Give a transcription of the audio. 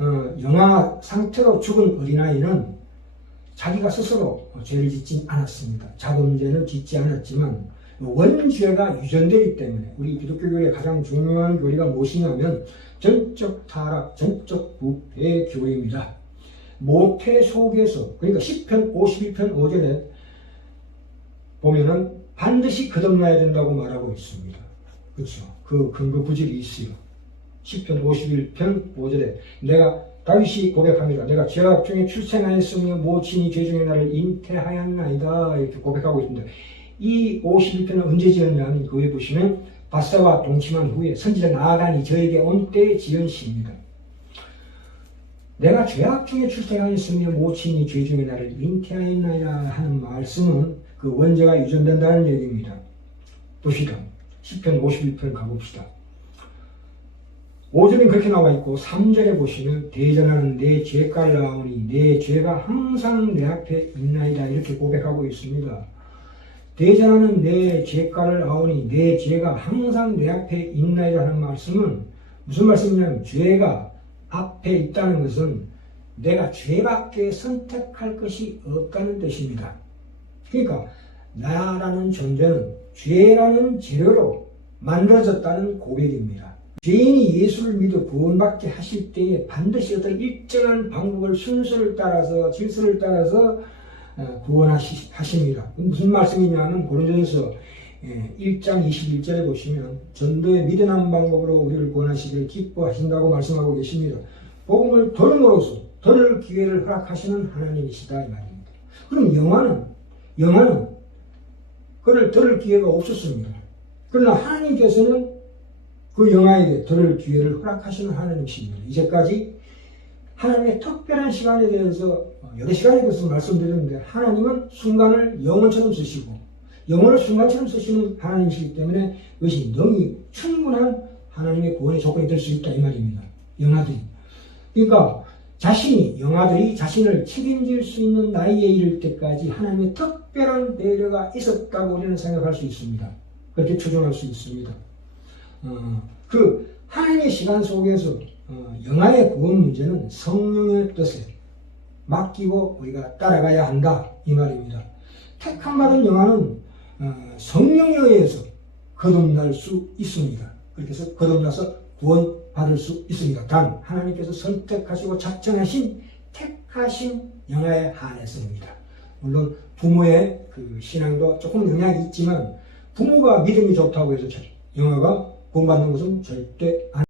어, 영아 상태로 죽은 어린아이는 자기가 스스로 죄를 짓진 않았습니다. 자범죄는 짓지 않았지만 원죄가 유전되기 때문에 우리 기독교교의 가장 중요한 교리가 무엇이냐면 전적 타락, 전적 부패 교리입니다. 모태 속에서 그러니까 10편 51편 5절에 보면은 반드시 거듭나야 된다고 말하고 있습니다. 그렇죠. 그 근거 구절이 있어요. 10편 51편 5절에 내가 다윗이 고백합니다. 내가 죄악 중에 출생하였으며 모친이 죄 중에 나를 잉태하였나이다 이렇게 고백하고 있습니다. 이 51편은 언제 지었냐 하면 그에 보시면 바사와 동침한 후에 선지자 나단이 저에게 온 때에 지은 시입니다. 내가 죄악 중에 출생하였으며 모친이 죄 중에 나를 잉태하였나이다 하는 말씀은 그 원죄가 유전된다는 얘기입니다. 봅시다. 10편 51편 가봅시다. 5절은 그렇게 나와 있고 3절에 보시면 대전하는 내 죄가를 나오니 내 죄가 항상 내 앞에 있나이다 이렇게 고백하고 있습니다. 대전하는 내 죄가를 나오니 내 죄가 항상 내 앞에 있나이다 하는 말씀은 무슨 말씀이냐면 죄가 앞에 있다는 것은 내가 죄밖에 선택할 것이 없다는 뜻입니다. 그러니까 나라는 존재는 죄라는 재료로 만들어졌다는 고백입니다. 죄인이 예수를 믿어 구원받게 하실 때에 반드시 어떤 일정한 방법을 순서를 따라서 질서를 따라서 어, 구원하십니다. 무슨 말씀이냐면 고린도전서 1장 21절에 보시면 전도의 미련한 방법으로 우리를 구원하시기를 기뻐하신다고 말씀하고 계십니다. 복음을 들음으로써 들을 기회를 허락하시는 하나님이시다 이 말입니다. 그럼 영화는 영화는 그를 들을 기회가 없었습니다. 그러나 하나님께서는 그 영아에게 들을 기회를 허락하시는 하나님이십니다. 이제까지 하나님의 특별한 시간에 대해서 여러 시간에 대해서 말씀드렸는데 하나님은 순간을 영원처럼 쓰시고 영혼을 순간처럼 쓰시는 하나님이시기 때문에 그것이 능히 충분한 하나님의 구원의 조건이 될 수 있다 이 말입니다. 영아들이. 그러니까 자신이 영아들이 자신을 책임질 수 있는 나이에 이를 때까지 하나님의 특별한 배려가 있었다고 우리는 생각할 수 있습니다. 그렇게 추정할 수 있습니다. 어, 그 하나님의 시간 속에서 어, 영아의 구원 문제는 성령의 뜻에 맡기고 우리가 따라가야 한다 이 말입니다. 택함 받은 영아는 어, 성령에 의해서 거듭날 수 있습니다. 그렇게 해서 거듭나서 구원 받을 수 있습니다. 단 하나님께서 선택하시고 작정하신 택하신 영아에 한해서입니다. 물론 부모의 그 신앙도 조금 영향이 있지만 부모가 믿음이 좋다고 해서 영아가 구원받는 것은 절대 안